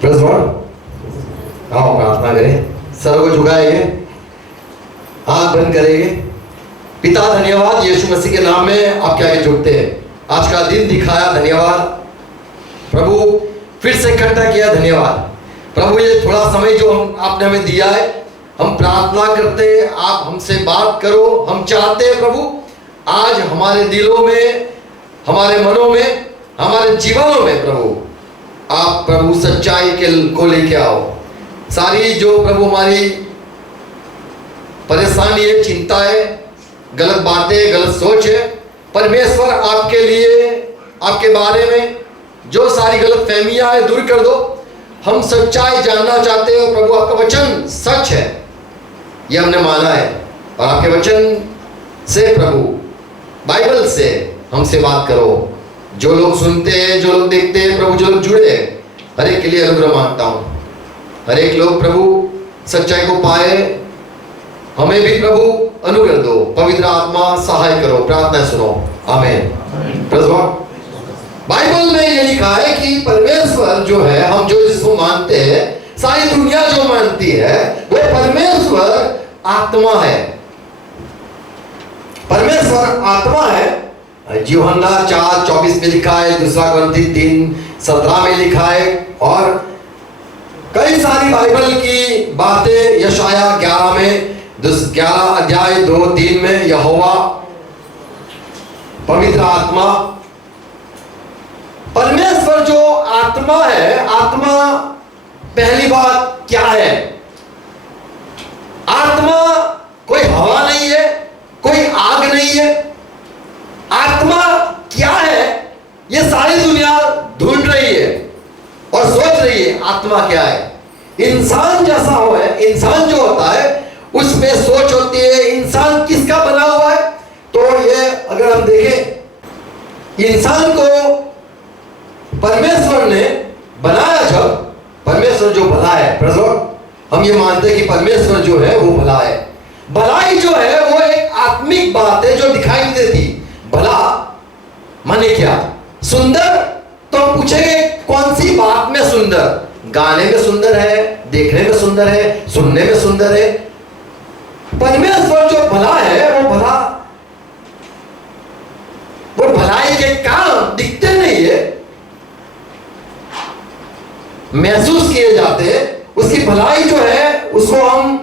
Praise God. आओ प्रार्थना करें, सर को झुकाएंगे, आंख बंद करेंगे। पिता धन्यवाद, यीशु मसीह के नाम में आपके आगे झुकते हैं। आज का दिन दिखाया, धन्यवाद प्रभु। फिर से इकट्ठा किया, धन्यवाद प्रभु। ये थोड़ा समय जो आपने हमें दिया है, हम प्रार्थना करते हैं आप हमसे बात करो। हम चाहते हैं प्रभु आज हमारे दिलों में, हमारे मनों में, हमारे जीवनों में प्रभु आप प्रभु सच्चाई को लेके आओ। सारी जो प्रभु हमारी परेशानी है, चिंता है, गलत बातें, गलत सोच है, परमेश्वर आपके लिए, आपके बारे में जो सारी गलत फहमियां है दूर कर दो। हम सच्चाई जानना चाहते हो प्रभु। आपका वचन सच है, ये हमने माना है, और आपके वचन से प्रभु, बाइबल से हमसे बात करो। जो लोग सुनते हैं, जो लोग देखते हैं प्रभु, जो लोग जुड़े हैं, हर एक के लिए अनुग्रह मांगता हूँ। हर एक लोग प्रभु सच्चाई को पाए, हमें भी प्रभु अनुग्रह दो। पवित्र आत्मा सहाय करो, प्रार्थना सुनो, आमीन। Praise God. बाइबल में ये लिखा है कि परमेश्वर जो है, हम जो जिसको मानते हैं, सारी दुनिया जो मानती है, वो परमेश्वर आत्मा है। परमेश्वर आत्मा है। यूहन्ना 4:24 में लिखा है, 2 कोरिन्थियों 3:17 में लिखा है, और कई सारी बाइबल की बातें यशाया 11 में 11 अध्याय 2-3 में यहोवा पवित्र आत्मा। परमेश्वर जो आत्मा है, आत्मा पहली बात क्या है? आत्मा कोई हवा नहीं है, कोई आग नहीं है। आत्मा क्या है? ये सारी दुनिया ढूंढ रही है और सोच रही है आत्मा क्या है। इंसान जैसा हो है, इंसान जो होता है उसमें सोच होती है। इंसान किसका बना हुआ है? तो ये अगर हम देखें, इंसान को परमेश्वर ने बनाया। जब परमेश्वर जो भला है, प्रभु हम ये मानते हैं कि परमेश्वर जो है वो भला है। भलाई जो है वो एक आत्मिक बात है जो दिखाई नहीं देती। भला माने क्या? सुंदर, तो पूछेंगे कौन सी बात में सुंदर? गाने में सुंदर है, देखने में सुंदर है, सुनने में सुंदर है। परमेश्वर जो भला है वो भला, वो भलाई के काम दिखते नहीं है, महसूस किए जाते हैं। उसकी भलाई जो है उसको हम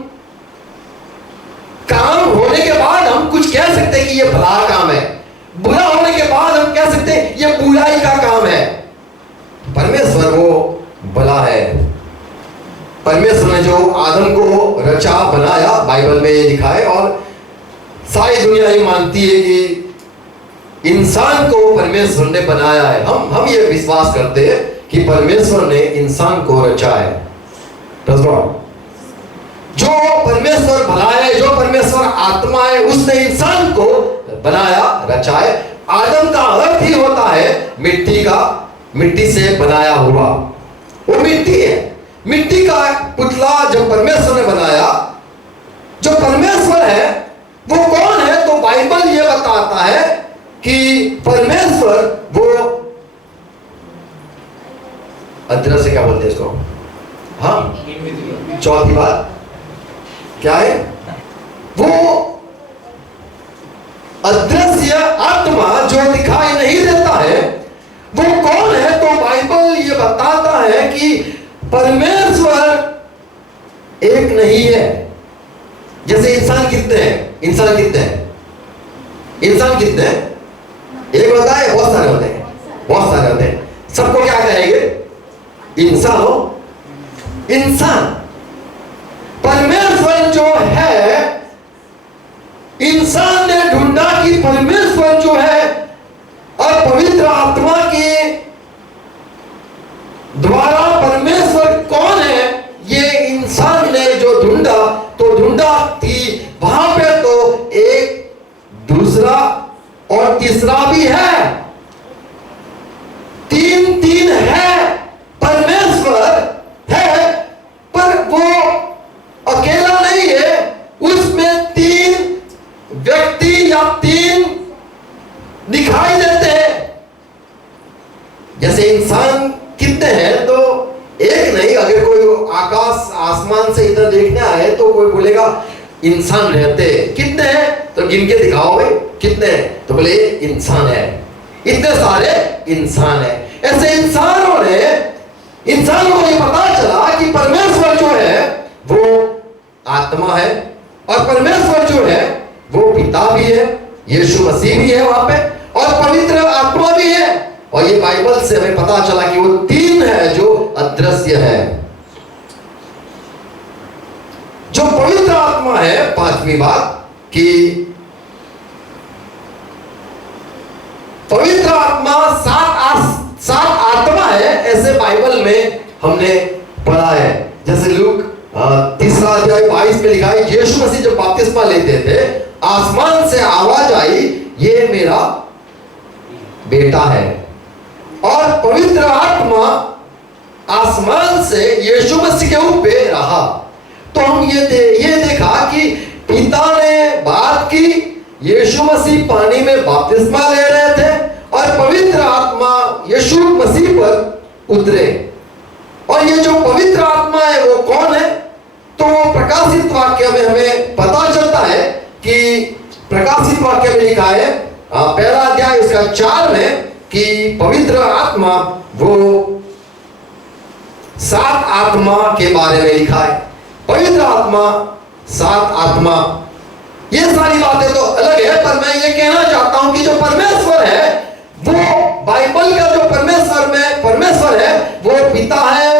काम होने के बाद हम कुछ कह सकते हैं कि ये भला काम है। बुरा होने के बाद हम कह सकते हैं ये बुराई का काम है। परमेश्वर वो भला है। परमेश्वर ने जो आदम को रचा, बनाया, बाइबल में ये लिखा है, और सारी दुनिया ये मानती है कि इंसान को परमेश्वर ने बनाया है। हम ये विश्वास करते हैं कि परमेश्वर ने इंसान को रचा है। जो परमेश्वर भला है, जो परमेश्वर आत्मा है, उसने इंसान को बनाया, रचा है। आदम का अर्थ ही होता है मिट्टी का, मिट्टी से बनाया हुआ। वो मिट्टी है, मिट्टी का पुतला जब परमेश्वर ने बनाया। जो परमेश्वर है वो कौन है? तो बाइबल ये बताता है कि परमेश्वर वो अदृश्य, क्या बोलते हैं इसको? हाँ, चौथी बात क्या है? वो अदृश्य आत्मा जो दिखाई नहीं देता है, वो कौन है? तो बाइबल ये बताता है कि परमेश्वर एक नहीं है। जैसे इंसान कितने हैं? इंसान कितने हैं? इंसान कितने हैं? एक होता है? बहुत सारे होते हैं, बहुत सारे होते हैं। सबको क्या कहेंगे? इंसान हो, इंसान। परमेश्वर जो है, इंसान ने ढूंढा कि परमेश्वर जो है, और पवित्र आत्मा के द्वारा परमेश्वर कौन है, ये इंसान ने जो ढूंढा, तो ढूंढा कि वहां पे तो एक दूसरा और तीसरा भी है। तीन तीन है। परमेश्वर है पर वो अकेला नहीं है, उसमें तीन व्यक्ति या तीन दिखाई देते हैं। जैसे इंसान कितने हैं? तो एक नहीं, आसमान से इधर देखने आए तो कोई बोलेगा इंसान रहते कितने हैं, तो गिन के दिखाओ भाई कितने हैं, तो बोले इंसान है, इतने सारे इंसान है। ऐसे इंसानों को ये पता चला कि परमेश्वर जो है वो आत्मा है और परमेश्वर जो है वो पिता भी है, यीशु मसीह भी है वहां पे, और पवित्र आत्मा भी है। और ये बाइबल से हमें पता चला कि वो तीन है जो अदृश्य है। जो पवित्र आत्मा है, पांचवी बात कि पवित्र आत्मा सात आत्मा है, ऐसे बाइबल में हमने पढ़ा है। जैसे लूक 3 अध्याय 22 में लिखा है, यीशु मसीह जब बपतिस्मा लेते थे आसमान से आवाज आई, ये मेरा बेटा है। और पवित्र आत्मा आसमान से यीशु मसीह के ऊपर रहा। तो हम ये देखा कि पिता ने बात की, यीशु मसीह पानी में बपतिस्मा ले रहे थे और पवित्र आत्मा यीशु मसीह पर उतरे। और ये जो पवित्र आत्मा है वो कौन है, तो प्रकाशित वाक्य में हमें पता चलता है कि प्रकाशित वाक्य में लिखा है पहला अध्याय उसका 4 में कि पवित्र आत्मा वो 7 आत्मा के बारे में लिखा है। पवित्र आत्मा 7 आत्मा, ये सारी बातें तो अलग है, पर मैं ये कहना चाहता हूं कि जो परमेश्वर है वो बाइबल का जो परमेश्वर है वो पिता है,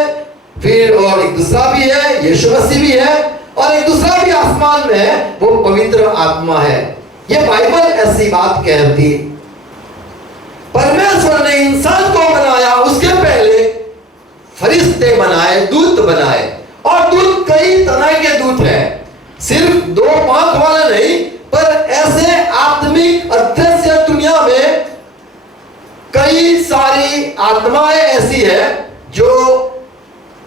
फिर और एक दूसरा भी है, यीशु मसीह भी है, और एक दूसरा भी आसमान में है, वो पवित्र आत्मा है। ये बाइबल ऐसी बात कहती। परमेश्वर ने इंसान को बनाया, उसके पहले फरिश्ते बनाए, दूत बनाए, और दूत कई तरह के दूत हैं, सिर्फ 2 पांख वाले नहीं, पर ऐसे आत्मिक अदृश्य दुनिया में कई सारी आत्माएं ऐसी है जो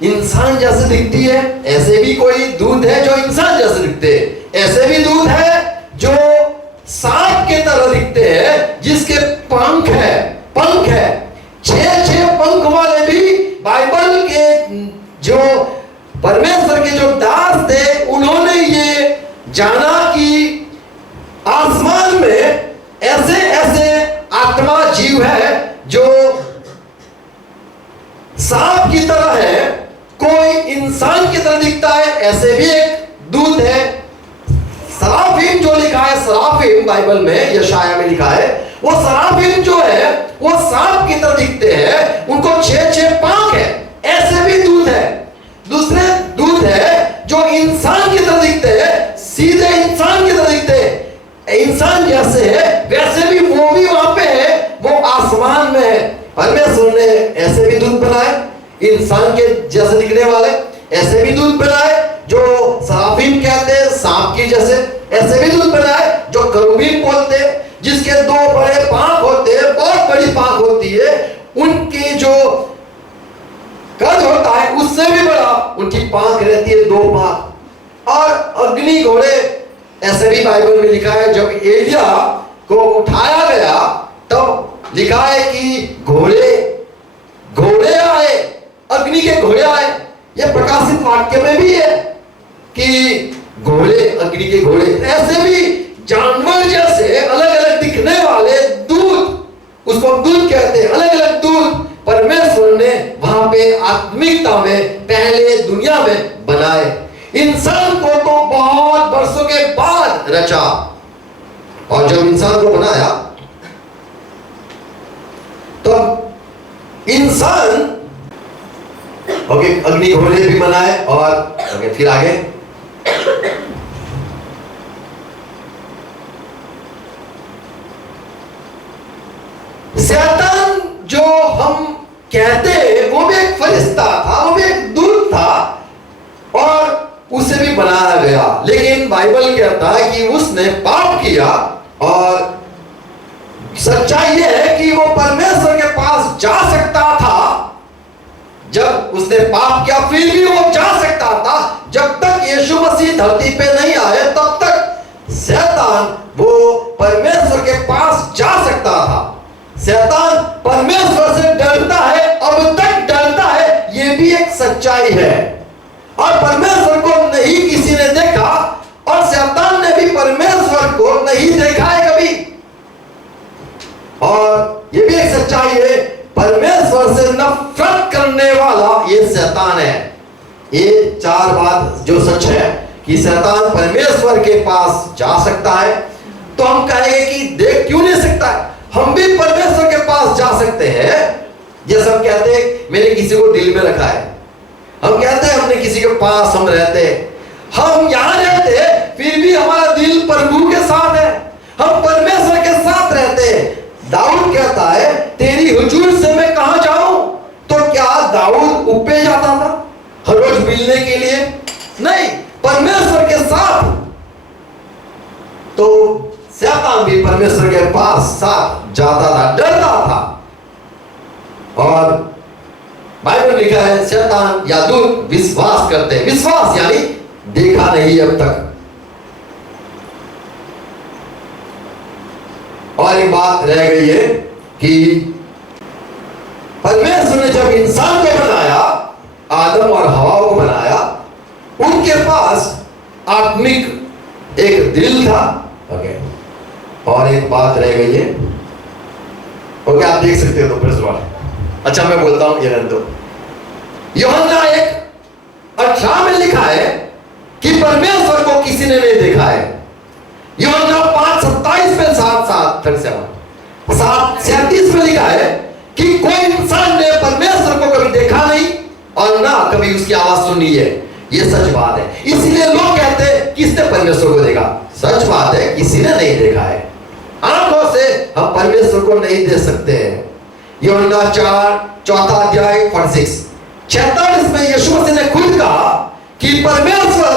इंसान जैसे दिखती है। ऐसे भी कोई दूत है जो इंसान जैसे दिखते हैं, ऐसे भी दूत है जो सांप के तरह दिखते हैं, जिसके पंख है 6 पंख वाले भी। बाइबल के जो परमेश्वर के जो दास थे उन्होंने ये जाना कि आसमान में ऐसे आत्मा जीव है जो सांप की तरह है, कोई इंसान की तरह दिखता है, ऐसे भी एक दूत है। सराफीम जो लिखा है, सराफीम बाइबल में यशाया में लिखा है, वो सराफीम जो है वो सांप की तरह दिखते हैं, उनको 6 पंख है, ऐसे भी दूत है। दूसरे दूत है जो इंसान की तरह दिखते हैं, सीधे इंसान की तरह दिखते हैं, इंसान जैसे है वैसे भी वो भी वहां पे है, वो आसमान में है। परमेश्वर ने ऐसे भी दूत बनाए, इंसान के जैसे दिखने वाले, ऐसे भी दूत बनाए जो सराफीम कहते हैं सांप की जैसे, ऐसे भी दूत बनाए जो करूबीम बोलते हैं, जिसके 2 बड़े पांख होते हैं, बहुत बड़ी पांख होती है, उनकी जो कद होता है उससे भी बड़ा उनकी पांख रहती है, 2 पांख। और अग्नि घोड़े, ऐसे भी बाइबल में लिखा है, जब एलिया को उठाया गया तब लिखा है कि घोड़े आए, अग्नि के घोड़े आए। ये प्रकाशित वाक्य में भी है कि घोड़े, अग्नि के घोड़े, ऐसे भी जानवर जैसे अलग अलग दिखने वाले दूत, उसको दूत कहते हैं, अलग अलग दूत परमेश्वर ने वहां पे आत्मिकता में पहले दुनिया में बनाए। इंसान को तो बहुत वर्षों के बाद रचा, और जब इंसान को बनाया तो इंसान अग्नि घोड़े भी बनाए, और फिर आगे शैतान जो हम कहते हैं वो भी एक फरिश्ता था, वो भी एक दूत था, और उसे भी बनाया गया। लेकिन बाइबल कहता है कि उसने पाप किया, और सच्चाई यह है कि वो परमेश्वर के पास जा सकता था। जब उसने पाप किया फिर भी वो जा सकता था, जब तक यीशु मसीह धरती पे नहीं आए तब तक शैतान वो परमेश्वर के पास जा सकता था। शैतान परमेश्वर से डरता है, अब तक डरता है, ये भी एक सच्चाई है। और परमेश्वर को नहीं किसी ने देखा, और शैतान ने भी परमेश्वर को नहीं देखा है कभी। और ये भी एक सच्चाई है, परमेश्वर से नफरत करने वाला ये शैतान है। ये चार बात जो सच है कि शैतान परमेश्वर के पास जा सकता है, तो हम कहेंगे कि देख क्यों नहीं सकता है, हम भी परमेश्वर के पास जा सकते हैं। जैसे हम कहते हैं मैंने किसी को दिल में रखा है, हम कहते हैं हमने किसी के पास हम रहते हैं, हम यहां रहते हैं, फिर भी हमारा दिल प्रभु के साथ है, हम परमेश्वर के साथ रहते हैं। दाऊद कहता है तेरी हुजूर से मैं कहां जाऊं? तो क्या दाऊद ऊपर जाता था हर रोज मिलने के लिए? नहीं, परमेश्वर के साथ। तो शैतान भी परमेश्वर के पास साथ जाता था, डरता था। और बाइबल में लिखा है शैतान या दूत विश्वास करते हैं। विश्वास यानी देखा नहीं अब तक। और एक बात रह गई है कि परमेश्वर ने जब इंसान को बनाया, आदम और हवा को बनाया, उनके पास आत्मिक एक दिल था। ओके, और एक बात रह गई है, ओके आप देख सकते हो तो फिर अच्छा मैं बोलता हूं, ये रहने दो। यूहन्ना 1:18 में लिखा है कि परमेश्वर को किसी ने नहीं देखा है। यूहन्ना 5:27 में 7:37 में लिखा है कि कोई इंसान ने परमेश्वर को कभी देखा नहीं और ना कभी उसकी आवाज सुनी है। ये सच बात है। इसलिए लोग कहते हैं किसने परमेश्वर को देखा? सच बात है, किसी ने नहीं देखा है। आंखों से हम परमेश्वर को नहीं देख सकते हैं। यूहन्ना 4:46 में यीशु मसीह ने खुद कहा कि परमेश्वर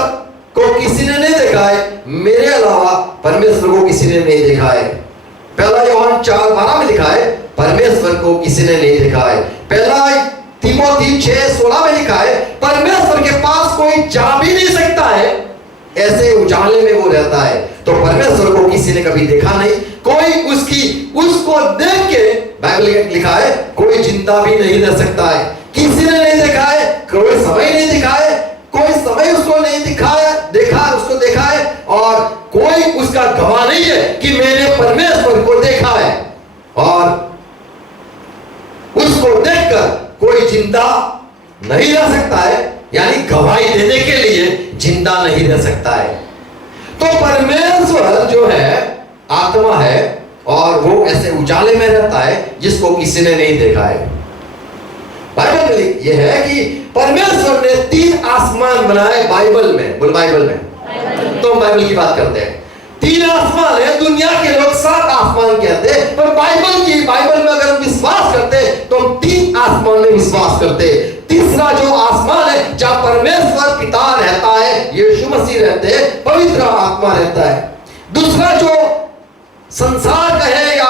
को किसी ने नहीं देखा है, मेरे अलावा परमेश्वर को किसी ने नहीं देखा है। पहला यूहन्ना 4:12 में लिखा है परमेश्वर को किसी ने नहीं देखा है। पहला तीमोथी 6:16 में लिखा है परमेश्वर के पास कोई जा भी नहीं सकता है, ऐसे उजाले में वो रहता है। तो परमेश्वर को किसी ने कभी देखा नहीं, कोई उसको देख के बाइबल लिखा है कोई जिंदा भी नहीं रह सकता है। किसी ने नहीं देखा है, कोई समय नहीं दिखा है, कोई समय उसको नहीं दिखाया, उसको देखा है, और कोई उसका गवाह नहीं है कि मैंने परमेश्वर को देखा है। और उसको देखकर कोई जिंदा नहीं रह सकता है, यानी गवाही देने के लिए जिंदा नहीं रह सकता है। तो परमेश्वर जो है आत्मा है, और वो ऐसे उजाले में रहता है जिसको किसी ने नहीं देखा है। बाइबल में यह है कि परमेश्वर ने 3 आसमान बनाए बाइबल में। बोल बाइबल में, तो बाइबल की बात करते हैं। 3 आसमान है, दुनिया के लोग 7 आसमान कहते हैं, पर बाइबल में अगर हम विश्वास करते तो हम 3 आसमान में विश्वास करते। तीसरा जो आसमान है जहां परमेश्वर पिता रहता है, यीशु मसीह रहते हैं, पवित्र आत्मा रहता है। दूसरा जो संसार का है या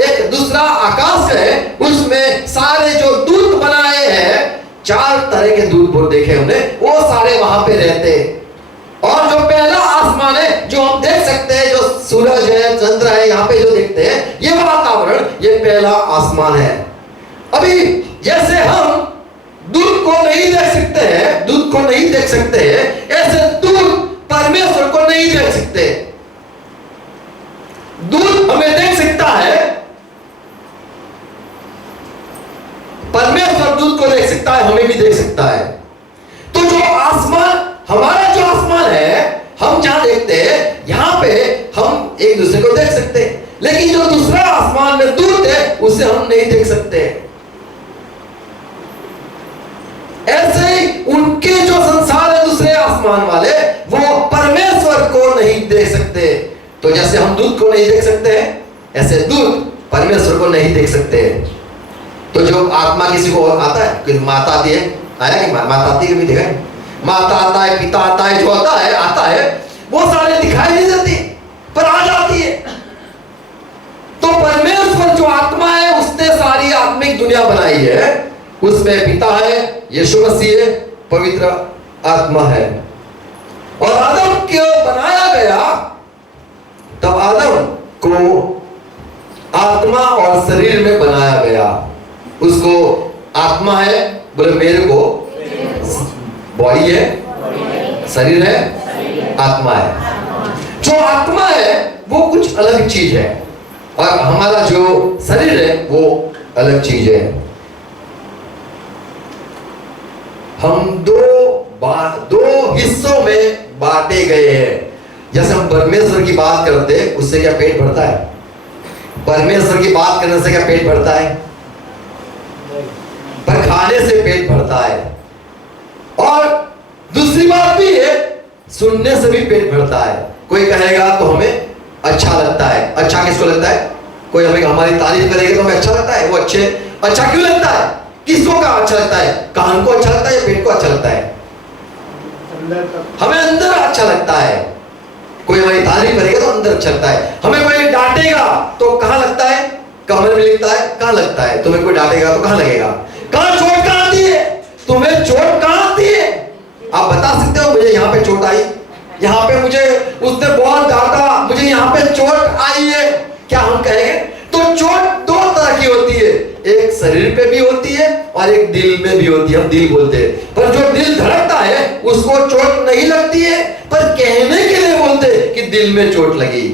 एक दूसरा आकाश का है, उसमें सारे जो दूत बनाए हैं, 4 तरह के दूत वो देखे हमने, वो सारे वहां पे रहते हैं। और जो पहला आसमान है जो हम देख सकते हैं, जो सूरज है, चंद्र है, यहाँ पे जो देखते हैं, ये वातावरण, ये पहला आसमान है। अभी जैसे हम दूत को नहीं देख सकते हैं, ऐसे दूत परमेश्वर को नहीं देख सकते। दूत हमें देख सकता है, परमेश्वर दूत को देख सकता है, हमें भी देख सकता है। तो जो आसमान, हमारा जो आसमान है, हम जहां देखते हैं, यहां पे हम एक दूसरे को देख सकते हैं, लेकिन जो दूसरा आसमान में दूत है, उसे हम नहीं देख सकते। ऐसे ही उनके जो संसार है दूसरे आसमान वाले, वो परमेश्वर को नहीं देख सकते। तो जैसे हम दूत को नहीं देख सकते हैं, ऐसे दूत परमेश्वर को नहीं देख सकते हैं। तो जो आत्मा किसी को आता है, कि माता आती है, आया कि माता आती है, कभी देखा है? माता आता है, पिता आता है, जो आता है, वो सारे दिखाई नहीं देती, पर आ जाती है। तो परमेश्वर जो आत्मा है, उसने सारी आत्मिक दुनिया बनाई है, उसमें पिता है, यीशु मसीह है, पवित्र आत्मा है। और आदम को बनाया गया, तब आदम को आत्मा और शरीर में बनाया गया। उसको आत्मा है, बोले मेरे को बॉडी है, शरीर है, आत्मा है। जो आत्मा है वो कुछ अलग चीज है और हमारा जो शरीर है वो अलग चीज है। हम दो हिस्सों में बांटे गए हैं। जैसे हम परमेश्वर की बात करते हैं, उससे क्या पेट भरता है? परमेश्वर की बात करने से क्या पेट भरता है? पर खाने से पेट भरता है। और दूसरी बात भी है, सुनने से भी पेट भरता है। कोई कहेगा तो हमें अच्छा लगता है। अच्छा किसको लगता है? कोई हमें हमारी तारीफ करेगा तो हमें अच्छा लगता है। वो अच्छा क्यों लगता है? किसको का अच्छा लगता है? कान को अच्छा लगता है या पेट को अच्छा लगता है? हमें अंदर अच्छा लगता है। कोई हमारी तारीफ करेगा तो अंदर अच्छा लगता है। हमें कोई डांटेगा तो कहां लगता है? कमर में लगता है। कहां लगता है? तुम्हें कोई डांटेगा तो कहां लगेगा? कहां चोट कहां आती है? तुम्हें चोट कहां आती है? आप बता सकते हो मुझे यहाँ पे चोट आई, यहाँ पे मुझे उसने बहुत डांटा, मुझे यहाँ पे चोट आई है, क्या हम कहेंगे? तो चोट दो तरह की होती है, एक शरीर पे भी होती है और एक दिल में भी होती है। हम दिल बोलते हैं, पर जो दिल धड़कता है उसको चोट नहीं लगती है, पर कहने के लिए बोलते कि दिल में चोट लगी।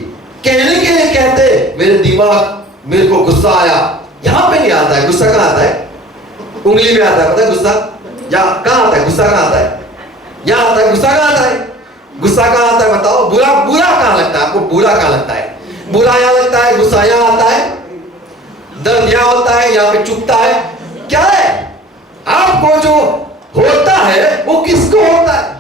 कहने के लिए कहते मेरे दिमाग, मेरे को गुस्सा आया। यहाँ पे नहीं आता है गुस्सा, कहाँ आता है? उंगली में आता है, पता है गुस्सा? या कहाँ आता है गुस्सा? कहाँ आता है? यहाँ आता है गुस्सा। कहाँ आता है गुस्सा? कहाँ आता है बताओ? बुरा कहाँ लगता है आपको? बुरा कहाँ लगता है? बुरा यहाँ लगता है, गुस्सा यहाँ आता है, दर्द यहाँ होता है, यहाँ पे चुभता है। क्या है? आपको जो होता है वो किसको होता है?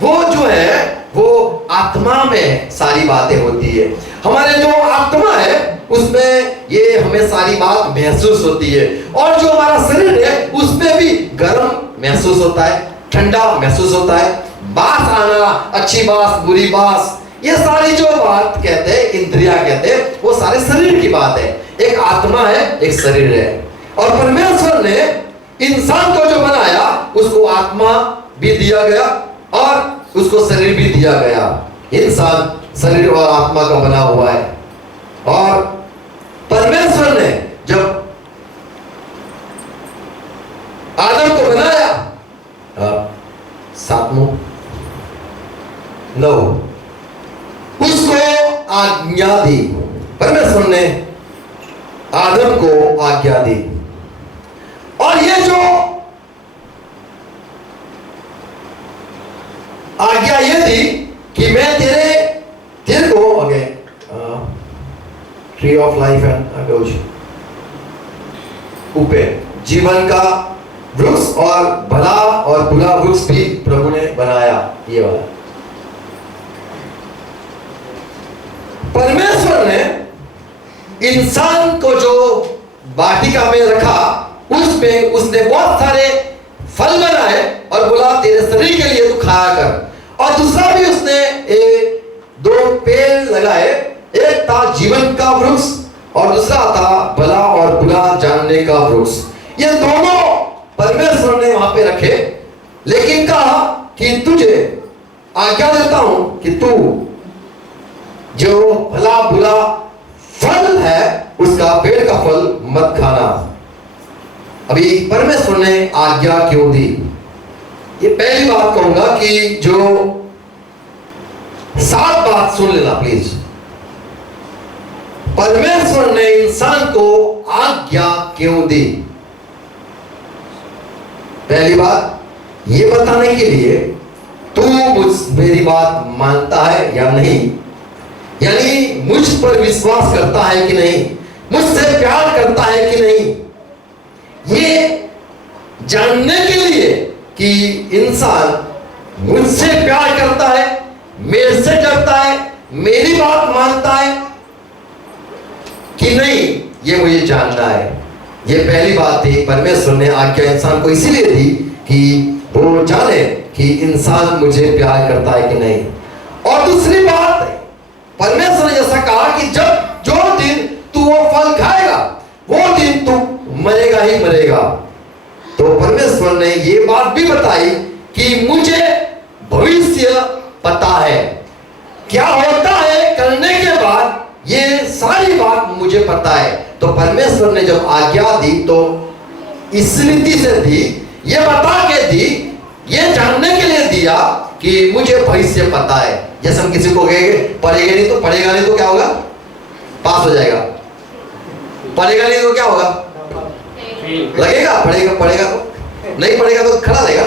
वो जो है वो आत्मा में सारी बातें होती है। हमारे जो आत्मा है उसमें ये हमें सारी बात महसूस होती है। और जो हमारा शरीर है उसमें भी गर्म महसूस होता है, ठंडा महसूस होता है, बास आना, अच्छी बास, बुरी बास, ये सारी जो बात कहते हैं, इंद्रिया कहते हैं, वो सारे शरीर की बात है। एक आत्मा है, एक शरीर है। और परमेश्वर ने इंसान को जो बनाया उसको आत्मा भी दिया गया और उसको शरीर भी दिया गया। इंसान शरीर और आत्मा का बना हुआ है। और परमेश्वर ने जब आदम को बनाया, सातवां नौ, उसको आज्ञा दी। परमेश्वर ने आदम को आज्ञा दी और ये जो आज्ञा ये दी कि मैं तेरे को आगे ट्री ऑफ लाइफ एंड ऊपर जीवन का वृक्ष और भला और बुरा वृक्ष भी प्रभु ने बनाया। ये वाला परमेश्वर ने इंसान को जो वाटिका में रखा उसमें उसने बहुत सारे फल बनाए और बोला तेरे शरीर के लिए तू खाया कर। और दूसरा भी उसने दो पेड़ लगाए, एक था जीवन का वृक्ष और दूसरा था भला और बुरा जानने का वृक्ष। ये दोनों परमेश्वर ने वहां पे रखे, लेकिन कहा कि तुझे आज्ञा देता हूं कि तू जो भला बुरा फल है उसका, पेड़ का फल मत खाना। अभी परमेश्वर ने आज्ञा क्यों दी? ये पहली बात कहूंगा कि जो 7 बात सुन लेना प्लीज। परमेश्वर ने इंसान को आज्ञा क्यों दी? पहली बात ये बताने के लिए तू मेरी बात मानता है या नहीं, यानी मुझ पर विश्वास करता है कि नहीं, मुझसे प्यार करता है कि नहीं, ये जानने के लिए कि इंसान मुझसे प्यार करता है, मेरे से डरता है, मेरी बात मानता है कि नहीं, ये मुझे जानना है। ये पहली बात थी। परमेश्वर ने आज्ञा इंसान को इसीलिए दी कि वो जाने कि इंसान मुझे प्यार करता है कि नहीं। और दूसरी बात, परमेश्वर ने जैसा कहा कि जब जो दिन तू वो फल खाएगा वो दिन तू मरेगा ही मरेगा। तो परमेश्वर ने ये बात भी बताई कि मुझे भविष्य पता है, क्या होता है करने के बाद, ये सारी बात मुझे पता है। तो परमेश्वर ने जब आज्ञा दी तो इस रीति से दी, ये बता के दी मुझे भविष्य पता है। जैसे हम किसी को कहेंगे पढ़ेगा नहीं तो क्या होगा? पास हो जाएगा। पढ़ेगा नहीं तो क्या होगा? लगेगा। पढ़ेगा तो नहीं, पढ़ेगा तो खड़ा रहेगा।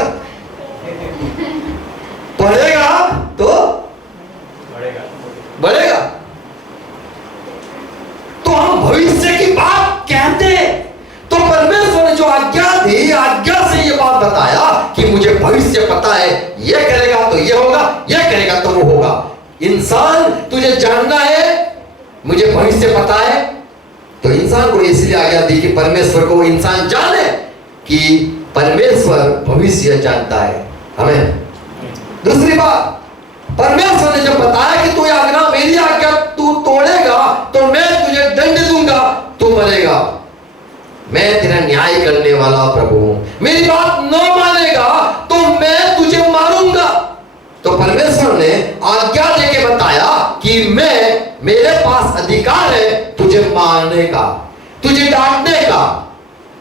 पढ़ेगा तो बढ़ेगा। तो हम भविष्य की बात कहते हैं। तो परमेश्वर ने जो आज्ञा दी, आज्ञा से ये बात बताया कि मुझे भविष्य पता है, ये करेगा तो ये होगा, ये करेगा तो वो होगा। इंसान तुझे जानना है, मुझे भविष्य पता है, तो इंसान को इसलिए आज्ञा दी कि परमेश्वर को इंसान जाने कि परमेश्वर भविष्य जानता है। हमें दूसरी बात, परमेश्वर ने जब बताया कि तू आज्ञा, मेरी आज्ञा तू तोड़ेगा तो मैं तुझे दंड दूंगा, तू मरेगा, मैं तेरा न्याय करने वाला प्रभु हूं, मेरी बात न मानेगा तो मैं तुझे मारूंगा। तो परमेश्वर ने आज्ञा देके बताया कि मेरे पास अधिकार है तुझे मारने का, तुझे डांटने का,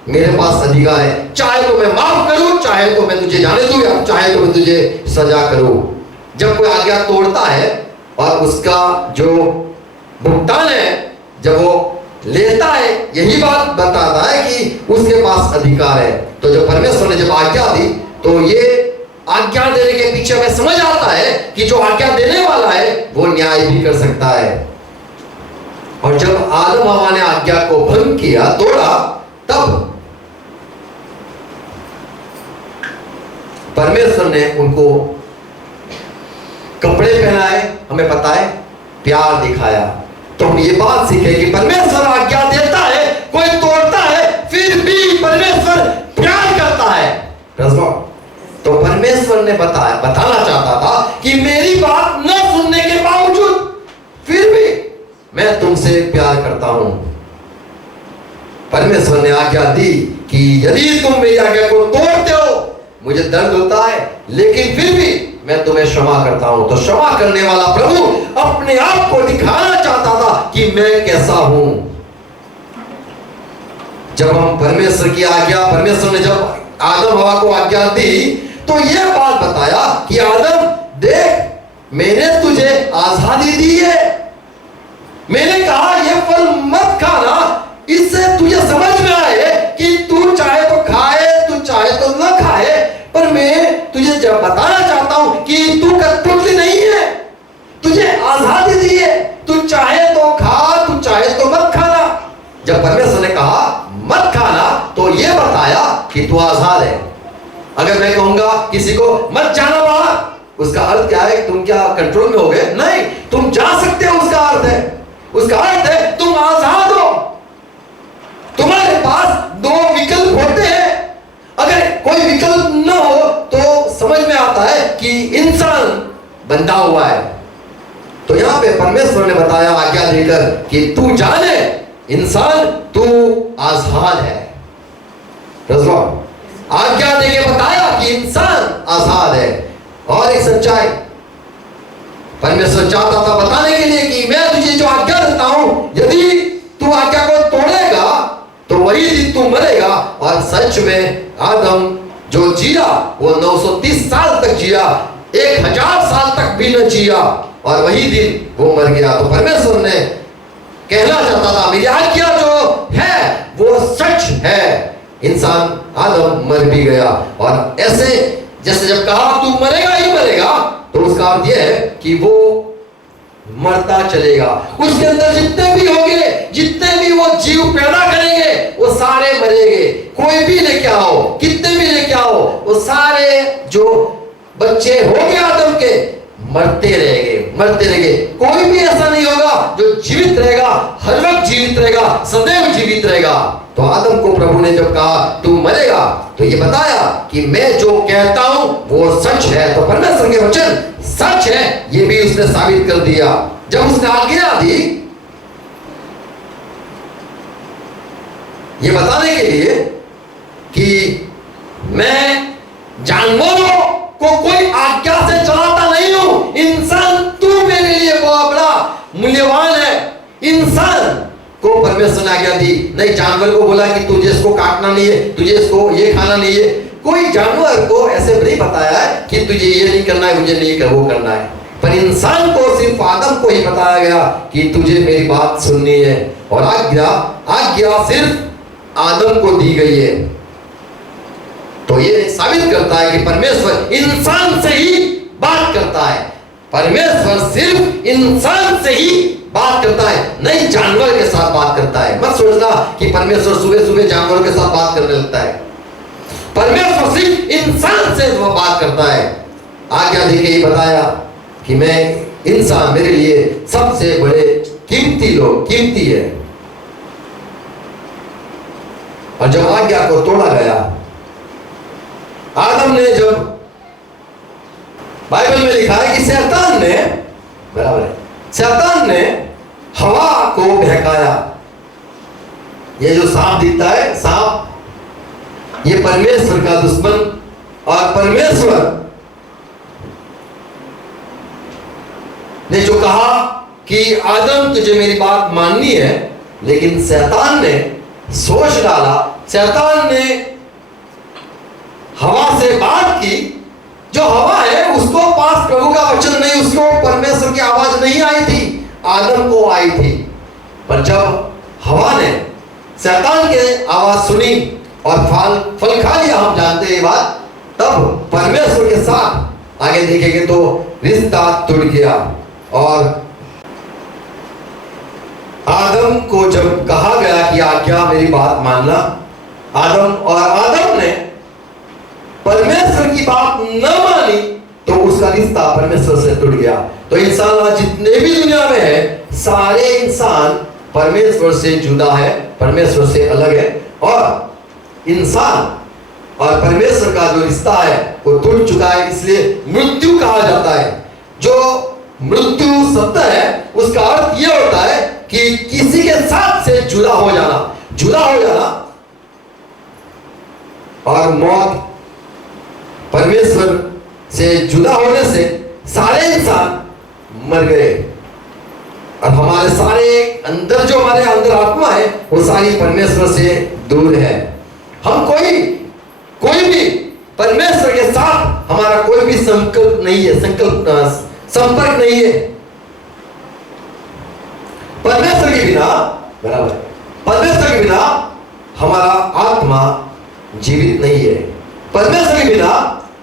मेरे पास अधिकार है। चाहे तो मैं माफ करूं, चाहे तो मैं तुझे जाने दूं, या चाहे तो मैं तुझे सजा करूं। जब कोई आज्ञा तोड़ता है और उसका जो भुगतान है जब वो लेता है, यही बात बताता है कि उसके पास अधिकार है। तो जब परमेश्वर ने जब आज्ञा दी तो ये आज्ञा देने के पीछे हमें समझ आता है कि जो आज्ञा देने वाला है वो न्याय भी कर सकता है। और जब आदम हवा ने आज्ञा को भंग किया, तोड़ा, तब परमेश्वर ने उनको कपड़े पहनाए, हमें पता है, प्यार दिखाया। तो हम ये बात सीखे कि परमेश्वर आज्ञा देता है, कोई तोड़ता है, फिर भी परमेश्वर प्यार करता है। तो परमेश्वर ने बताना चाहता था कि मेरी बात न सुनने के बावजूद फिर भी मैं तुमसे प्यार करता हूं। परमेश्वर ने आज्ञा दी कि यदि तुम मेरी आज्ञा को तोड़ते हो, मुझे दर्द होता है, लेकिन फिर भी मैं तुम्हें क्षमा करता हूं। तो क्षमा करने वाला प्रभु अपने आप को दिखाना चाहता था कि मैं कैसा हूं। जब हम परमेश्वर की आज्ञा, परमेश्वर ने जब आदम हवा को आज्ञा दी तो यह बात बताया कि आदम देख, मैंने तुझे आजादी दी है, मैंने कहा यह फल मत खाना, इससे तुझे समझ में आए कि तू चाहे तो खाए, तू चाहे तो न खाए, पर मैं तुझे जब बताना चाहता हूं कि तू कठपुतली नहीं है, तुझे आजादी दी है, तू चाहे तो खा, तू चाहे तो मत खाना। जब परमेश्वर ने कहा मत खाना तो यह बताया कि तू आजाद है। अगर मैं कहूंगा किसी को मत जाना बाहर, उसका अर्थ क्या है? तुम क्या कंट्रोल में हो गए? नहीं, तुम जा सकते हो, उसका अर्थ है, उसका अर्थ है तुम आजाद हो। तुम्हारे पास दो विकल्प होते हैं, अगर कोई विकल्प न हो तो समझ में आता है कि इंसान बंधा हुआ है। तो यहां पे परमेश्वर ने बताया आज्ञा देकर कि तू जाने इंसान, तू आजाद है। आज्ञा देके बताया कि इंसान आजाद है। और एक सच्चाई परमेश्वर चाहता था बताने के लिए कि मैं तुझे जो आज्ञा देता हूं, यदि तू आज्ञा को तोड़ेगा तो वही दिन तू मरेगा। और सच में आदम जो जिया वो 930 साल तक जिया, 1000 साल तक भी न जिया, और वही दिन वो मर गया। तो परमेश्वर ने कहना चाहता था मेरी आज्ञा जो है वो सच है। इंसान आदम मर भी गया। और ऐसे जैसे जब कहा तू मरेगा ही मरेगा, तो उसका अर्थ यह है कि वो मरता चलेगा। उसके अंदर जितने भी होंगे, जितने भी वो जीव पैदा करेंगे, वो सारे मरेंगे। कोई भी लेके आओ, कितने भी लेके आओ, वो सारे जो बच्चे होंगे आदम के मरते रहेंगे। कोई भी ऐसा नहीं होगा जो जीवित रहेगा, हर वक्त जीवित रहेगा, सदैव जीवित रहेगा। तो आदम को प्रभु ने जब कहा तू मरेगा, तो ये बताया कि मैं जो कहता हूं वो सच है। तो परमेश्वर के वचन सच है, ये भी उसने साबित कर दिया। जब उसने आज्ञा दी ये बताने के लिए कि मैं जानवरों को कोई आज्ञा से चलाता नहीं हूं, इंसान तू मेरे लिए बहुत बड़ा मूल्यवान है। इंसान को परमेश्वर ने आज्ञा दी, नहीं जानवर को बोला कि तुझे इसको काटना नहीं है, तुझे इसको ये खाना नहीं है, कोई जानवर को ऐसे नहीं बताया है कि तुझे ये नहीं करना है, मुझे नहीं कर वो करना है, पर इंसान को, सिर्फ आदम को ही बताया गया कि तुझे मेरी बात सुननी है, और आज्ञा आज्ञा सिर्फ आदम को दी गई है। तो ये साबित करता है कि परमेश्वर इंसान से ही बात करता है। परमेश्वर सिर्फ इंसान से ही बात करता है, नहीं जानवर के साथ बात करता है। मत सोचना कि परमेश्वर सुबह सुबह जानवरों के साथ बात करने लगता है। परमेश्वर सिर्फ इंसान से वो बात करता है। आज्ञा दी गई, बताया कि मैं इंसान मेरे लिए सबसे बड़े कीमती है। और जब आज्ञा को तोड़ा गया, आदम ने, जब बाइबल में लिखा है कि शैतान ने, बराबर है, शैतान ने हवा को बहकाया। ये जो सांप दिखता है, सांप, ये परमेश्वर का दुश्मन, और परमेश्वर ने जो कहा कि आदम तुझे मेरी बात माननी है, लेकिन शैतान ने सोच डाला, शैतान ने हवा से बात की। जो हवा है उसको पास प्रभु का वचन नहीं, उसको परमेश्वर की आवाज नहीं आई थी, आदम को आई थी। पर जब हवा ने शैतान के आवाज सुनी और फल खा लिया, हम जानते हैं ये बात, तब परमेश्वर के साथ आगे देखेंगे तो रिश्ता टूट गया। और आदम को जब कहा गया कि आज्ञा मेरी बात मानना, आदम ने परमेश्वर की बात न मानी, तो उसका रिश्ता परमेश्वर से टूट गया। तो इंसान आज जितने भी दुनिया में है, सारे इंसान परमेश्वर से जुदा है, परमेश्वर से अलग है, और इंसान और परमेश्वर का जो रिश्ता है वो टूट चुका है। इसलिए मृत्यु कहा जाता है। जो मृत्यु सत्य है, उसका अर्थ यह होता है कि किसी के साथ से जुदा हो जाना, और मौत, परमेश्वर से जुदा होने से सारे इंसान मर गए, और हमारे सारे अंदर, जो हमारे अंदर आत्मा है, वो सारी परमेश्वर से दूर है। हम कोई भी परमेश्वर के साथ हमारा कोई भी संपर्क नहीं है। परमेश्वर के बिना, बराबर, परमेश्वर के बिना हमारा आत्मा जीवित नहीं है। परमेश्वर के बिना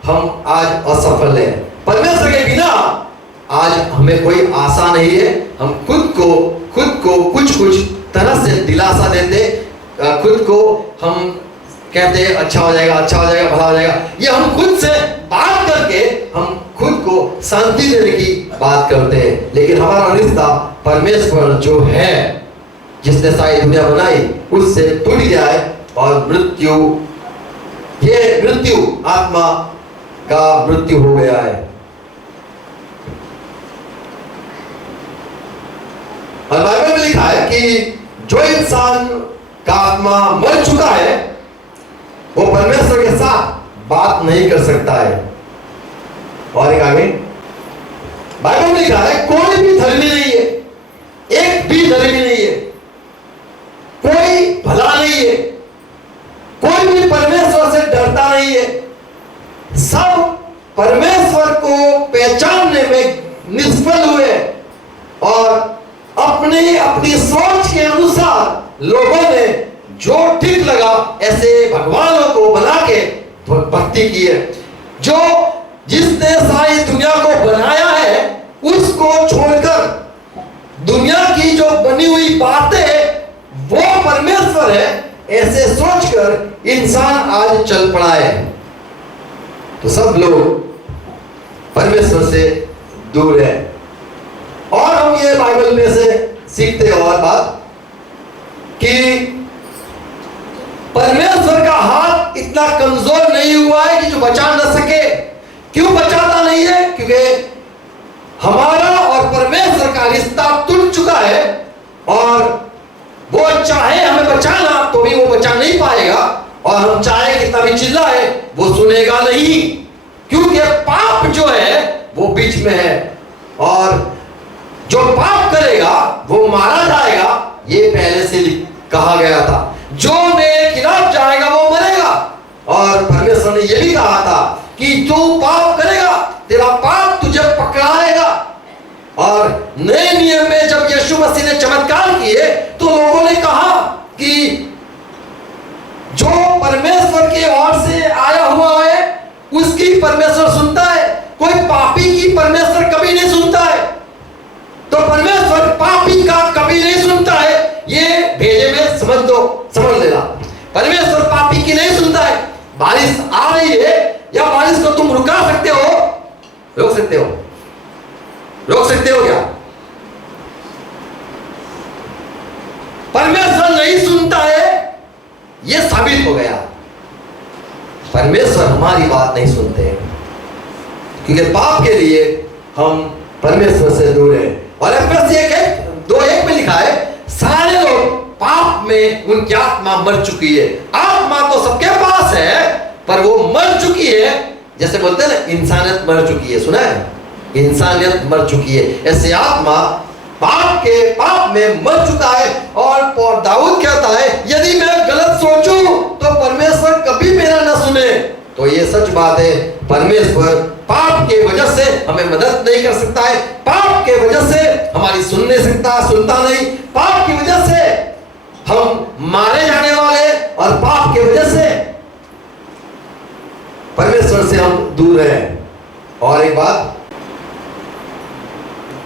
हम आज असफल हैं। परमेश्वर के बिना आज हमें कोई आशा नहीं है। हम खुद को कुछ तरह से दिलासा देते, खुद को हम कहते हैं अच्छा हो जाएगा, भला हो जाएगा। ये हम खुद से बात करके हम खुद को शांति देने की बात करते हैं, लेकिन हमारा रिश्ता परमेश्वर जो है, जिसने सारी दुनिया बनाई, उससे टूट गया है। और मृत्यु आत्मा का मृत्यु हो गया है। और बाइबल में लिखा है कि जो इंसान का आत्मा मर चुका है, वो परमेश्वर के साथ बात नहीं कर सकता है। और एक आगे बाइबल में लिखा है, कोई भी धर्मी नहीं है, एक भी धर्मी नहीं है, कोई भला नहीं है, कोई भी परमेश्वर से डरता नहीं है। सब परमेश्वर को पहचानने में निष्फल हुए, और अपनी सोच के अनुसार लोगों ने जो ठीक लगा ऐसे भगवानों को बना के भक्ति की है। जिसने सारी दुनिया को बनाया है, उसको छोड़कर दुनिया की जो बनी हुई बातें वो परमेश्वर है, ऐसे सोचकर इंसान आज चल पड़ा है। तो सब लोग परमेश्वर से दूर है। और हम ये बाइबल में से सीखते हैं और बात कि परमेश्वर का हाथ इतना कमजोर नहीं हुआ है कि जो बचा न सके। क्यों बचाता नहीं है? क्योंकि हमारा और परमेश्वर का रिश्ता टूट चुका है, और वो चाहे हमें बचाना तो भी वो बचा नहीं पाएगा, और हम चाहे कितना भी चिल्लाए वो सुनेगा नहीं, क्योंकि पाप जो है वो बीच में है, और जो पाप करेगा वो मारा जाएगा। ये पहले से कहा गया था, जो मेरे खिलाफ जाएगा वो मरेगा। और परमेश्वर ने यह भी कहा था कि तू पाप करेगा, तेरा पाप तुझे पकड़ाएगा। और नए नियम में जब यीशु मसीह ने चमत्कार किए तो लोगों ने कहा कि जो परमेश्वर के ओर से आया हुआ है उसकी परमेश्वर सुनता है, कोई पापी की परमेश्वर कभी नहीं सुनता है। तो परमेश्वर पापी का कभी नहीं सुनता है, ये भेजे में समझ दो, समझ लेना। परमेश्वर पापी की नहीं सुनता है। बारिश आ रही है, या बारिश को तुम रुका सकते हो? रोक सकते हो? रोक सकते हो क्या? परमेश्वर नहीं सुनता है, यह साबित हो गया। परमेश्वर हमारी बात नहीं सुनते हैं क्योंकि पाप के लिए हम परमेश्वर से दूर हैं। और एफएसी 2:1 में लिखा है, सारे लोग पाप में उनकी आत्मा मर चुकी है। आत्मा तो सबके पास है पर वो मर चुकी है। जैसे बोलते हैं ना, इंसानियत मर चुकी है, सुना है? इंसानियत मर चुकी है। ऐसे आत्मा पाप में मर चुका है। और दाऊद कहता है, यदि मैं गलत सोचूं तो परमेश्वर कभी मेरा न सुने। तो ये सच बात है, परमेश्वर पाप के वजह से हमें मदद नहीं कर सकता है, पाप के वजह से हमारी सुनता नहीं, पाप की वजह से हम मारे जाने वाले, और पाप के वजह से परमेश्वर से हम दूर हैं। और एक बात,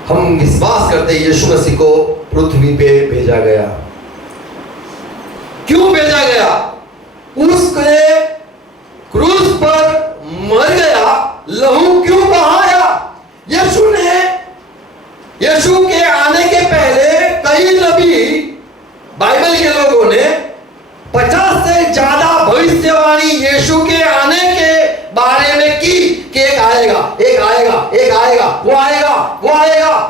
हम विश्वास करते हैं यीशु मसीह को पृथ्वी पे भेजा गया। क्यों भेजा गया? उसने क्रूस पर मर गया, लहू क्यों बहाया? यीशु के आने के पहले कई नबी, बाइबल के लोगों ने 50 से ज्यादा भविष्यवाणी यीशु के आने के बारे में की कि एक आएगा, वो आएगा,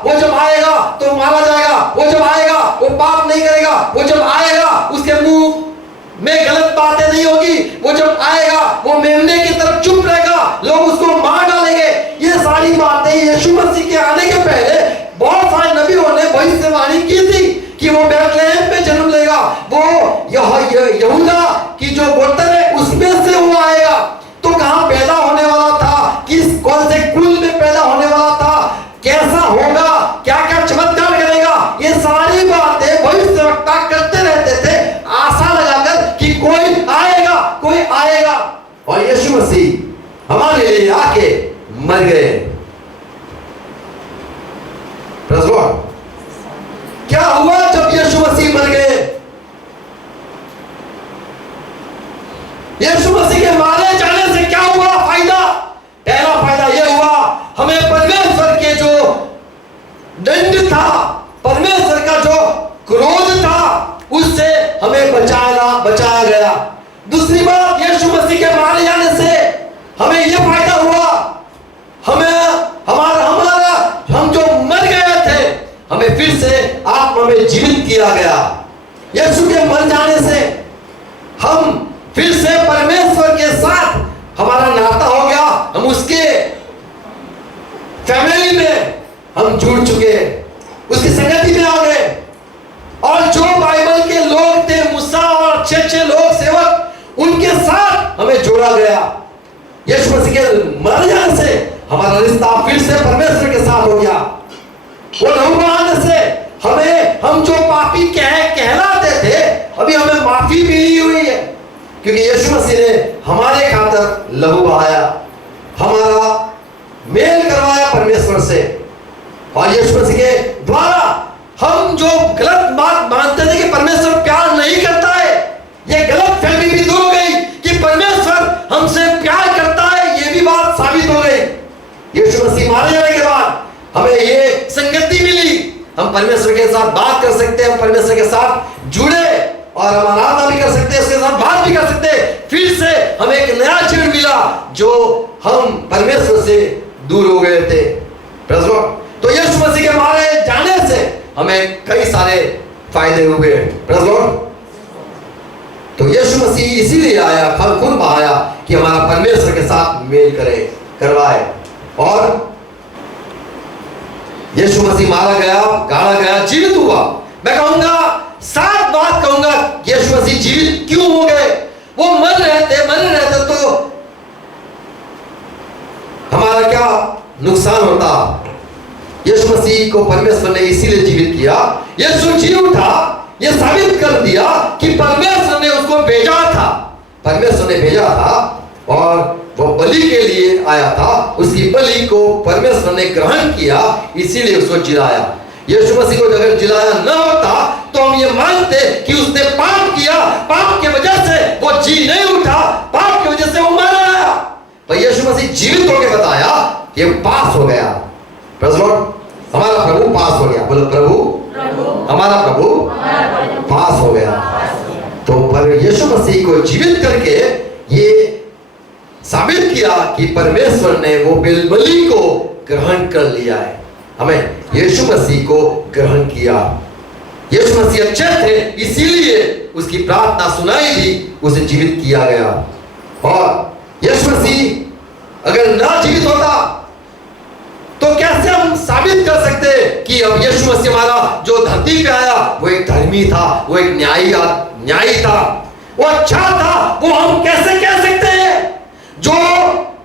वो जब आएगा तो मारा जाएगा, वो जब आएगा वो पाप नहीं करेगा, वो जब आएगा उसके मुंह में गलत बातें नहीं होगी, वो जब आएगा वो मेमने की तरफ चुप रहेगा, लोग उसको मार डालेंगे। ये सारी बातें यीशु मसीह के आने के पहले बहुत सारे नबियों ने भविष्यवाणी की थी कि वो बैतलहम में जन्म लेगा, वो यहूदा की जो गोत्र है उसमें से वो आएगा। तो कहां पैदा होने वाला था, कौन से कुल में पैदा होने वाला था, कैसा होगा, क्या क्या चमत्कार करेगा, ये सारी बातें भविष्यवक्ता करते रहते थे, आशा लगाकर कि कोई आएगा। और यीशु मसीह हमारे लिए आके मर गए। क्या हुआ जब यीशु मसीह मर गए? यीशु मसीह के मारे जाने से क्या हुआ फायदा? पहला फायदा यह हुआ, हमें परमेश्वर के जो दंड था, परमेश्वर का जो क्रोध था, उससे हमें बचाया गया। दूसरी बात, यीशु मसीह के मारे जाने से हमें यह फायदा हुआ, हम जो मर गए थे हमें फिर से आत्मा में जीवित किया गया। यीशु के मर जाने से हम फिर से परमेश्वर के साथ हमारा नाता हो गया, हम उसके फैमिली में हम जुड़ चुके, उसकी संगति में आ गए। और जो बाइबल के लोग थे, मूसा और अच्छे लोग सेवक, उनके साथ हमें जोड़ा गया। यीशु मसीह के मर जाने से हमारा रिश्ता फिर से परमेश्वर के साथ हो गया। वो लहू बहाने से हम जो पापी कहलाते थे, अभी हमें माफी मिली हुई है क्योंकि यीशु मसीह ने हमारे खातिर लहू बहाया, हमारा मेल करवाया परमेश्वर से। और यीशु मसीह के द्वारा हम जो गलत बात मानते थे कि परमेश्वर प्यार नहीं करता है, ये गलत फहमी भी दूर हो गई कि परमेश्वर हमसे प्यार करता है, ये भी बात साबित हो गई। यीशु मसीह मारे जाने के बाद हमें ये संगति मिली, हम परमेश्वर के साथ बात कर सकते हैं, हम परमेश्वर के साथ जुड़े और हम आराधना भी कर सकते हैं, उसके साथ बात भी कर सकते हैं। फिर से हमें एक नया जीवन मिला जो हम परमेश्वर से दूर हो गए थे। तो यीशु मसीह के मारे जाने से हमें कई सारे फायदे हुए। तो यीशु मसीह इसीलिए आया, खून बहाया कि हमारा परमेश्वर के साथ मेल करवाए। और यीशु मसीह मारा गया, गाड़ा गया, जीवित हुआ। मैं कहूंगा, 7 बात कहूंगा यीशु मसीह जीवित क्यों हो गए। वो मर रहे थे तो क्या नुकसान होता। यीशु मसीह को परमेश्वर ने इसीलिए जीवित किया। यीशु जी उठा, ये साबित कर दिया कि परमेश्वर ने उसको भेजा था। परमेश्वर ने भेजा था और वो बलि के लिए आया था। उसकी बलि को परमेश्वर ने ग्रहण किया, इसीलिए उसको जिलाया। यीशु मसीह को अगर जिलाया न होता तो हम ये मानते कि उसने पाप किया, पाप की वजह से वो जी नहीं उठा, पाप की वजह से वो मारा गया। पर यीशु मसीह जीवित होकर बताया कि पास हो गया। प्रेज़ लॉर्ड, हमारा प्रभु पास हो गया। बोलो प्रभु, हमारा प्रभु पास हो गया। तो पर यीशु मसीह को जीवित करके ये साबित किया कि परमेश्वर ने वो बलि को ग्रहण कर लिया है। हमें यीशु मसीह को ग्रहण किया। यीशु मसीह अच्छे थे, इसीलिए उसकी प्रार्थना सुनाई दी, उसे जीवित किया गया। और यीशु मसीह अगर ना जीवित होता तो कैसे हम साबित कर सकते कि अब यीशु मसीह हमारा जो धरती पे आया वो एक धर्मी था, वो एक न्यायी था, वो अच्छा था, वो हम कैसे कह सकते हैं? जो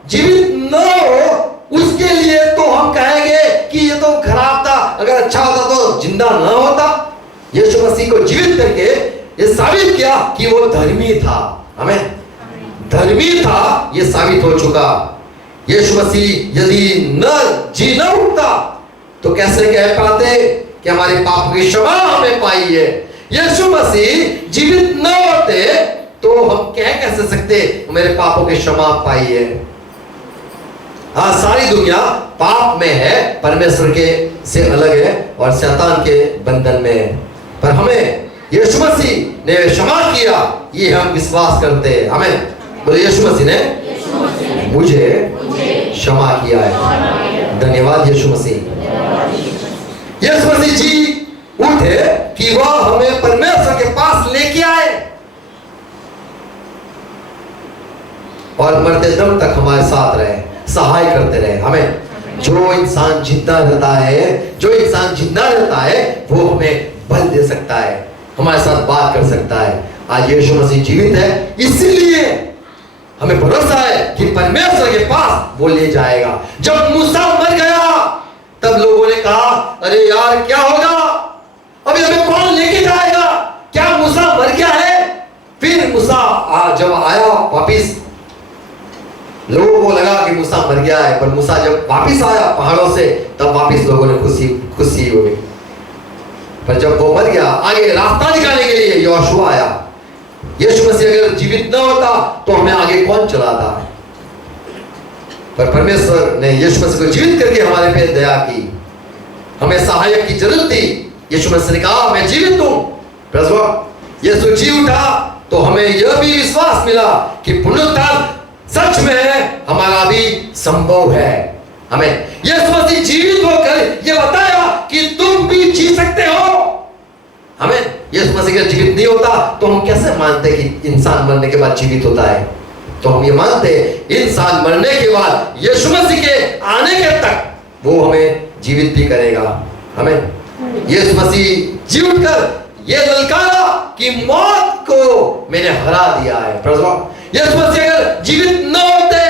जीवित न हो उसके लिए तो हम कहेंगे कि ये तो खराब था, अगर अच्छा होता तो जिंदा न होता। यीशु मसीह को जीवित करके ये साबित किया कि वो धर्मी था। हमें धर्मी था, ये साबित हो चुका। यीशु मसीह यदि न उठता तो कैसे कह पाते कि हमारे पाप की क्षमा हमें पाई है? यीशु मसीह जीवित न होते तो हम कैसे सकते मेरे पापों की क्षमा पाई है? हाँ, सारी दुनिया पाप में है, परमेश्वर के से अलग है और शैतान के बंधन में है। पर हमें यीशु मसीह ने क्षमा किया, ये हम विश्वास करते हैं। हमें बोले यीशु मसीह ने मुझे क्षमा किया है। धन्यवाद यीशु मसीह। यीशु मसीह जी उठे कि वह हमें परमेश्वर के पास लेके आए और मरते दम तक हमारे साथ रहे, सहाय करते रहे। हमें जो इंसान जिंदा रहता है वो हमें बल दे सकता है, हमारे साथ बात कर सकता है। आज यीशु मसीह जीवित है, इसीलिए हमें भरोसा है कि परमेश्वर के पास वो ले जाएगा। जब मूसा मर गया तब लोगों ने कहा, अरे यार क्या होगा, अभी हमें कौन लेके जाएगा? क्या मूसा मर गया है? फिर मूसा जब आया वापिस, लोगों को लगा कि मूसा मर गया है, पर मूसा जब वापिस आया पहाड़ों से तब वापिस लोगों ने खुशी हो गई। पर जब वो मर गया, आगे रास्ता निकालने के लिए यहोशू आया। यीशु मसीह अगर जीवित न होता तो हमें आगे कौन चलाता? पर परमेश्वर ने यीशु मसीह को जीवित करके हमारे पे दया की। हमें सहायक की जरूरत थी, यीशु मसीह ने कहा मैं जीवित हूं। प्रेज़ लॉर्ड, यीशु जी उठा तो हमें यह भी विश्वास मिला कि पुनरुत्थान सच में हमारा भी संभव है। हमें यीशु मसीह जीवित होकर यह बताया कि तुम भी जी सकते हो। हमें यीशु मसीह अगर जीवित नहीं होता तो हम कैसे मानते कि इंसान मरने के बाद जीवित होता है? तो हम ये मानते इंसान मरने के बाद यीशु मसीह के आने के तक वो हमें जीवित भी करेगा। हमें यीशु मसीह जी उठकर ये ललकारा कि मौत को मैंने हरा दिया है। प्रेज़ लॉर्ड, यीशु मसीह अगर जीवित न होते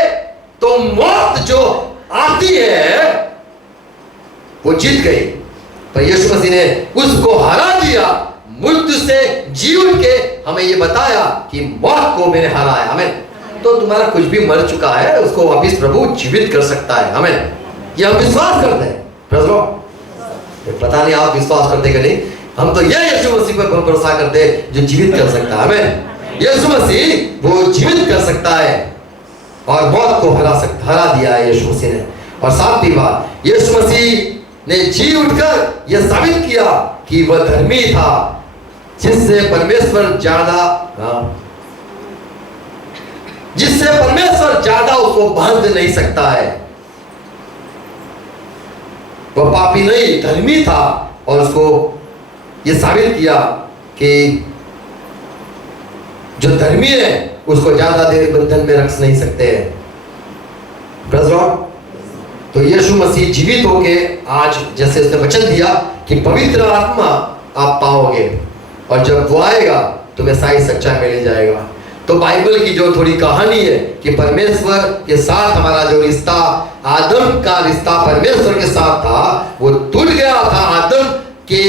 तो मौत जो आती है वो जीत गई, पर यीशु मसीह ने उसको हरा दिया। मृत्यु से जी उठ के हमें ये बताया कि मौत को मैंने हराया। हमें तो तुम्हारा कुछ भी मर चुका है उसको वापिस प्रभु जीवित कर सकता है। हमें ये हम विश्वास करते हैं। प्रेज़ लॉर्ड, पता नहीं आप विश्वास करते कि नहीं, हम तो ये यीशु मसीह पर भरोसा करते हैं जो जीवित कर सकता है। हमें यीशु मसीह वो जीवित कर सकता है और मौत को हरा दिया है यीशु मसीह ने। और सातवीं बात, यीशु मसीह ने जी उठकर यह साबित किया कि वह धर्मी था, जिससे परमेश्वर ज्यादा उसको बांध नहीं सकता है। वह पापी नहीं, धर्मी था और उसको यह साबित किया कि जो धर्मी है उसको ज्यादा देर बंधन में रख नहीं सकते हैं। प्रेज़ लॉर्ड, तो यीशु मसीह जीवित होके आज जैसे उसने वचन दिया कि पवित्र आत्मा आप पाओगे और जब वो आएगा तुम्हें सारी सच्चाई में ले जाएगा। तो बाइबल की जो थोड़ी कहानी है कि परमेश्वर के साथ हमारा जो रिश्ता, आदम का रिश्ता परमेश्वर के साथ था, वो टूट गया था आदम के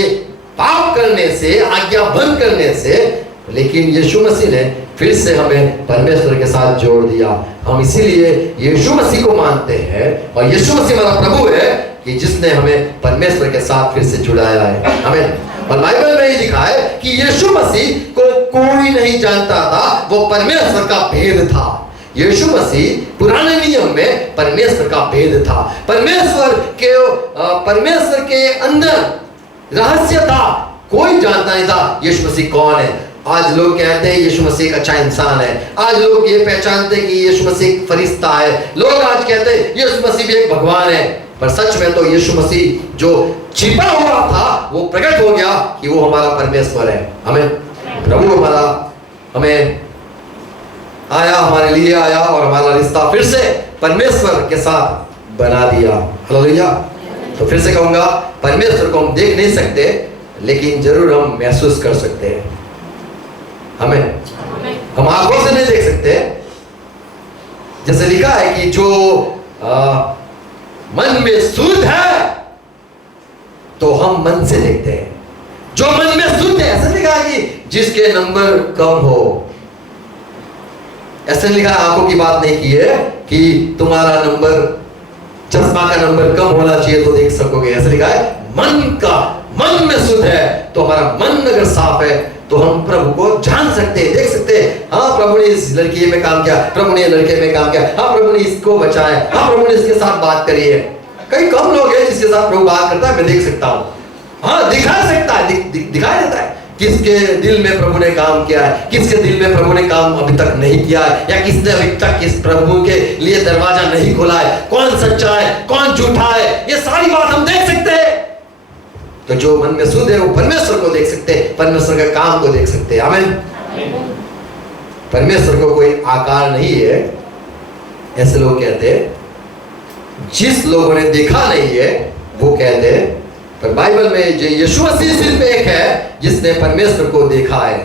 पाप करने से, आज्ञा भंग करने से। लेकिन यीशु मसीह ने फिर से हमें परमेश्वर के साथ जोड़ दिया। हम इसीलिए यीशु मसीह को मानते हैं, और यीशु मसीह हमारा प्रभु है कि जिसने हमें परमेश्वर के साथ फिर से जुड़ाया है। हमें और बाइबल में ये लिखा है कि यीशु मसीह को कोई नहीं जानता था, वो परमेश्वर का भेद था। यीशु मसीह पुराने नियम में परमेश्वर का भेद था। परमेश्वर के अंदर रहस्य था, कोई जानता नहीं था यीशु मसीह कौन है। आज लोग कहते हैं यीशु मसीह एक अच्छा इंसान है, आज लोग ये पहचानते हैं कि यीशु मसीह एक फरिश्ता है, लोग आज कहते हैं यीशु मसीह भी एक भगवान है। पर सच में तो यीशु मसीह जो छिपा हुआ था वो प्रकट हो गया कि वो हमारा परमेश्वर है। हमें प्रभु हमारा हमें आया, हमारे लिए आया और हमारा रिश्ता फिर से परमेश्वर के साथ बना दिया। हालेलुया। तो फिर से कहूंगा, परमेश्वर को हम देख नहीं सकते, लेकिन जरूर हम महसूस कर सकते हैं। हमें हम आंखों से नहीं देख सकते, जैसे लिखा है कि जो मन में शुद्ध है तो हम मन से देखते हैं। जो मन में शुद्ध है, ऐसा लिखा है कि जिसके नंबर कम हो, ऐसा लिखा है, आंखों की बात नहीं की है कि तुम्हारा नंबर, चश्मा का नंबर कम होना चाहिए तो देख सकोगे। ऐसा लिखा है मन में शुद्ध है, तो हमारा मन अगर साफ है तो हम प्रभु को जान सकते हैं, देख सकते हैं। हाँ, प्रभु ने इस लड़की में काम किया, प्रभु ने लड़के में काम किया, हाँ प्रभु ने इसको बचाया, हाँ प्रभु ने इसके साथ बात करी है। कई कम लोग हैं जिसके साथ प्रभु बात करता है, मैं देख सकता हूँ। हाँ, दिखा सकता है, दिखाई देता है किसके दिल में प्रभु ने काम किया है, किसके दिल में प्रभु ने काम अभी तक नहीं किया है, या किसने अभी तक इस प्रभु के लिए दरवाजा नहीं खोला है, कौन सच्चा है, कौन झूठा है, ये सारी बात हम देख सकते हैं। तो जो मन में शुद्ध है वो परमेश्वर को देख सकते हैं, परमेश्वर के काम को देख सकते हैं। आमीन। परमेश्वर को कोई आकार नहीं है, ऐसे लोग कहते हैं। जिस लोगों ने देखा नहीं है वो कहते हैं, पर बाइबल में जो यीशु मसीह सिर्फ एक है जिसने परमेश्वर को देखा है।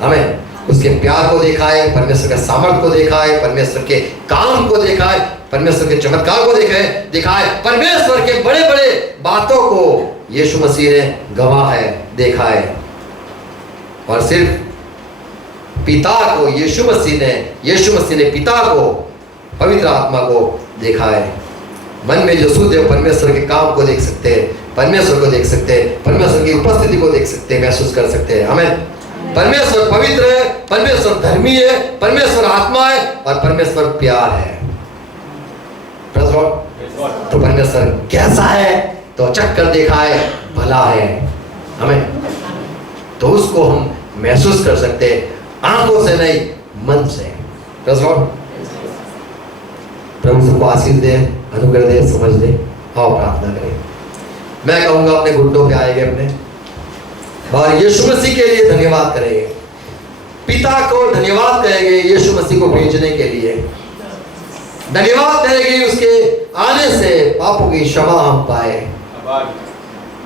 हमें उसके प्यार को देखा है, परमेश्वर के सामर्थ को देखा है, परमेश्वर के काम को देखा है, परमेश्वर के चमत्कार को देखा है, परमेश्वर के बड़े बड़े बातों को यीशु मसीह ने गवाह है, देखा है। और सिर्फ पिता को यीशु मसीह ने पिता को, पवित्र आत्मा को देखा है। मन में जो शुद्ध है परमेश्वर के काम को देख सकते हैं, परमेश्वर को देख सकते हैं, परमेश्वर की उपस्थिति को देख सकते हैं, महसूस कर सकते हैं। हमें परमेश्वर पवित्र है, परमेश्वर धर्मी है, परमेश्वर आत्मा है और परमेश्वर प्यार है। तो परमेश्वर कैसा है तो चख कर देखा है, भला है। हमें तो उसको हम महसूस कर सकते हैं, आंखों से नहीं, मन से। प्रभु सबको आशीष दे, अनुग्रह दे, समझ दे। आओ प्रार्थना करें। मैं कहूंगा अपने घुटनों पे आएंगे अपने, और यीशु मसीह के लिए धन्यवाद करेंगे, पिता को धन्यवाद करेंगे यीशु मसीह को भेजने के लिए, धन्यवाद करेंगे उसके आने से पापों की क्षमा हम पाए,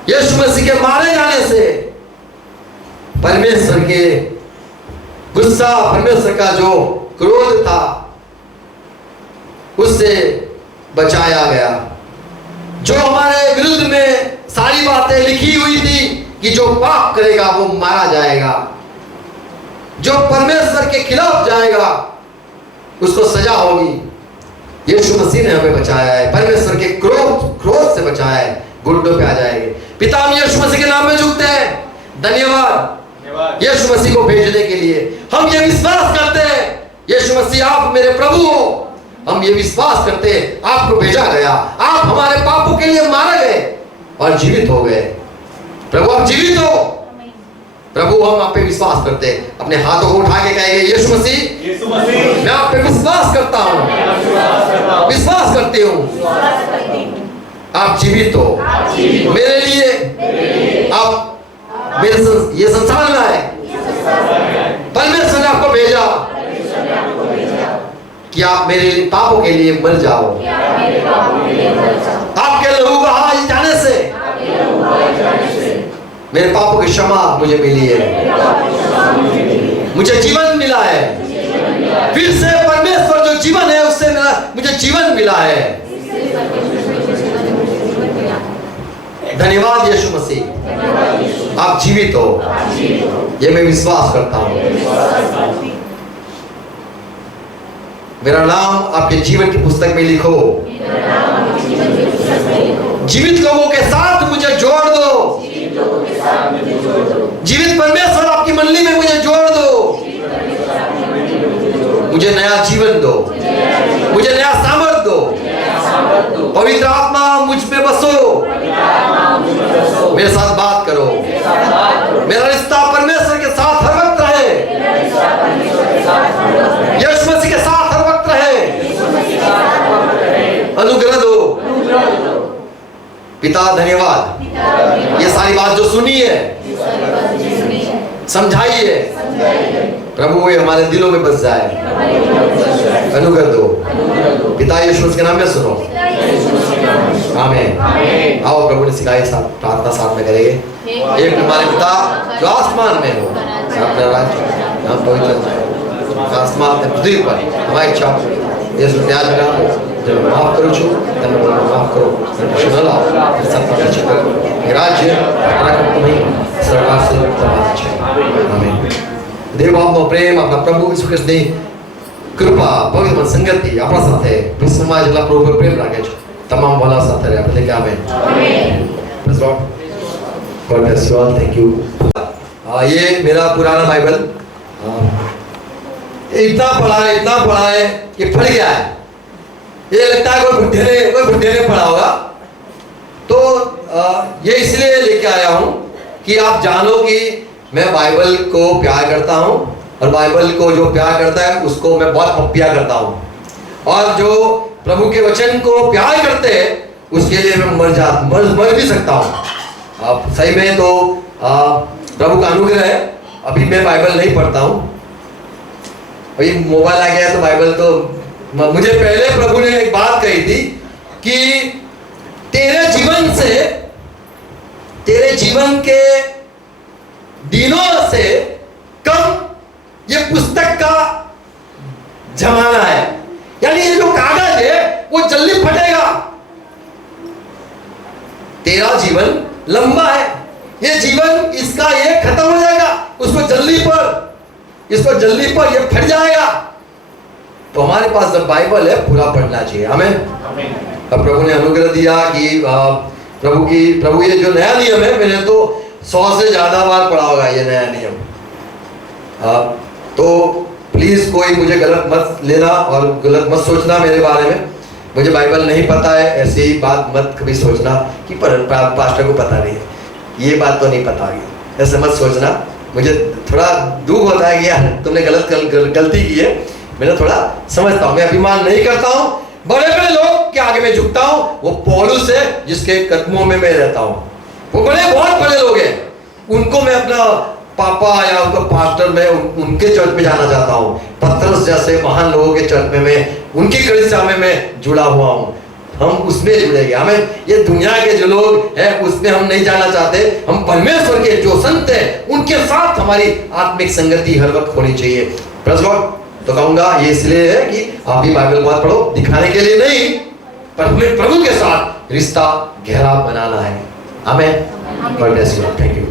यीशु मसीह के मारे जाने से परमेश्वर के गुस्सा, परमेश्वर का जो क्रोध था उससे बचाया गया। जो हमारे विरुद्ध में सारी बातें लिखी हुई थी कि जो पाप करेगा वो मारा जाएगा, जो परमेश्वर के खिलाफ जाएगा उसको सजा होगी। यीशु मसीह ने हमें बचाया है, परमेश्वर के क्रोध से बचाया है। घुटनों पे आ जाएंगे। पिता, हम यीशु मसीह के नाम में झुकते हैं, धन्यवाद यीशु मसीह को भेजने के लिए। हम ये विश्वास करते हैं यीशु मसीह आप मेरे प्रभु हो, हम ये विश्वास करते हैं आपको भेजा गया, आप हमारे पापों के लिए मारे गए और जीवित हो गए। प्रभु आप जीवित हो, प्रभु हम आप पे विश्वास करते हैं। अपने हाथों को उठा के कहेंगे, यीशु मसीह मैं आप पे विश्वास करता हूँ, विश्वास करती हूँ आप जीवित हो, मेरे लिए आप मेरे ये संसार में आए, परमेश्वर ने आपको भेजा कि आप मेरे पापों के लिए मर जाओ। आपके लहू बहाए जाने से मेरे पापों की क्षमा मुझे मिली है, मुझे जीवन मिला है। फिर से परमेश्वर जो जीवन है उससे मुझे जीवन मिला है। धन्यवाद यीशु मसीह, आप जीवित हो, ये मैं विश्वास करता हूँ। मेरा नाम आपके जीवन की पुस्तक में लिखो। जीवित लोगों के साथ मुझे जोड़ दो। जीवित परमेश्वर आपकी मंडली में मुझे जोड़ दो। मुझे नया जीवन दो, मुझे नया सामर्थ दो। पवित्र आत्मा मुझ में बसो, मेरे साथ बात करो। मेरा रिश्ता परमेश्वर के साथ हर वक्त रहे, यीशु मसीह के साथ हर वक्त रहे। अनुग्रह दो पिता। धन्यवाद, ये सारी बात जो सुनी है समझाइए प्रभु, ये हमारे दिलों में बस जाए। अनुग्रह दो पिता, यीशु मसीह के नाम में सुनो। आमीन। आओ प्रभु ने सिखाई प्रार्थना साथ में करेंगे। एक हमारे पिता जो आसमान में हो, अपना राज्य नाम पवित्र आसमान में पृथ्वी पर हमारी इच्छा यीशु न्याय बना जब माफ करो छु तब माफ करो कृष्ण लाओ सब पर अच्छा करो राज्य पराक्रम तुम्हें सरकार से तमाम है। आमीन। देव आपनो प्रेम आपना प्रभु यीशु ख्रिस्तની કૃપા પવિત્ર સંગતિ આપણા સાથે વિશ્વમાં જેટલા પ્રભુ પર પ્રેમ રાખે છે તમામ વાલા સાથે રહે એટલે કે amen. Praise Lord, God bless you all, thank you. ये मेरा पुराना बाइबल इतना पढ़ा है कि फट गया है। ये लगता है कोई बुढ़े ने पढ़ा होगा, तो ये इसलिए लेके आया हूँ कि आप जानो कि मैं बाइबल को प्यार करता हूँ और बाइबल को जो प्यार करता है उसको मैं बहुत प्यार करता हूँ। और जो प्रभु के वचन को प्यार करते हैं उसके लिए मैं मर भी सकता हूँ। आप सही में तो प्रभु का अनुग्रह है, अभी मैं बाइबल नहीं पढ़ता हूँ। अभी मोबाइल आ गया तो बाइबल तो मुझे पहले प्रभु ने एक बात कही थी कि तेरे जीवन के दिनों से कम ये पुस्तक का जमाना है, यानी ये जो कागज है वो जल्दी फटेगा। तेरा जीवन लंबा है, ये जीवन इसका ये खत्म हो जाएगा, इसको जल्दी पर ये फट जाएगा। तो हमारे पास जब बाइबल है पूरा पढ़ना चाहिए हमें। अब प्रभु ने अनुग्रह दिया कि प्रभु ये जो नया नियम है, मैंने तो 100 से ज्यादा बार पढ़ा होगा ये नया नियम। तो प्लीज कोई मुझे गलत मत लेना और गलत मत सोचना मेरे बारे में। मुझे बाइबल नहीं पता है ऐसी ही बात मत कभी सोचना कि पास्टर को पता नहीं है, ये बात तो नहीं पता है, ऐसे मत सोचना। मुझे थोड़ा दुख होता है कि यार तुमने गलती की है। मैं थोड़ा समझता हूँ, मैं अभिमान नहीं करता हूँ। बड़े बड़े लोग के आगे में झुकता हूँ, वो पौलुस है जिसके कदमों में मैं रहता हूँ। वो बहुत बड़े लोग हैं, उनको मैं अपना पापा या उनका पास्टर में उनके चर्च में जाना चाहता हूँ। पतरस जैसे महान लोगों के चर्च में मैं उनकी कलीसिया में मैं जुड़ा हुआ हूँ। हम उसमें जुड़ेंगे। हमें ये दुनिया के जो लोग हैं उसमें हम नहीं जाना चाहते। हम परमेश्वर के जो संत हैं उनके साथ हमारी आत्मिक संगति हर वक्त होनी चाहिए। Praise God. तो कहूंगा ये इसलिए है कि आप भी बाइबल बहुत पढ़ो, दिखाने के लिए नहीं, पर हमें प्रभु के साथ रिश्ता गहरा बनाना है। आमीन। God bless you. Thank you.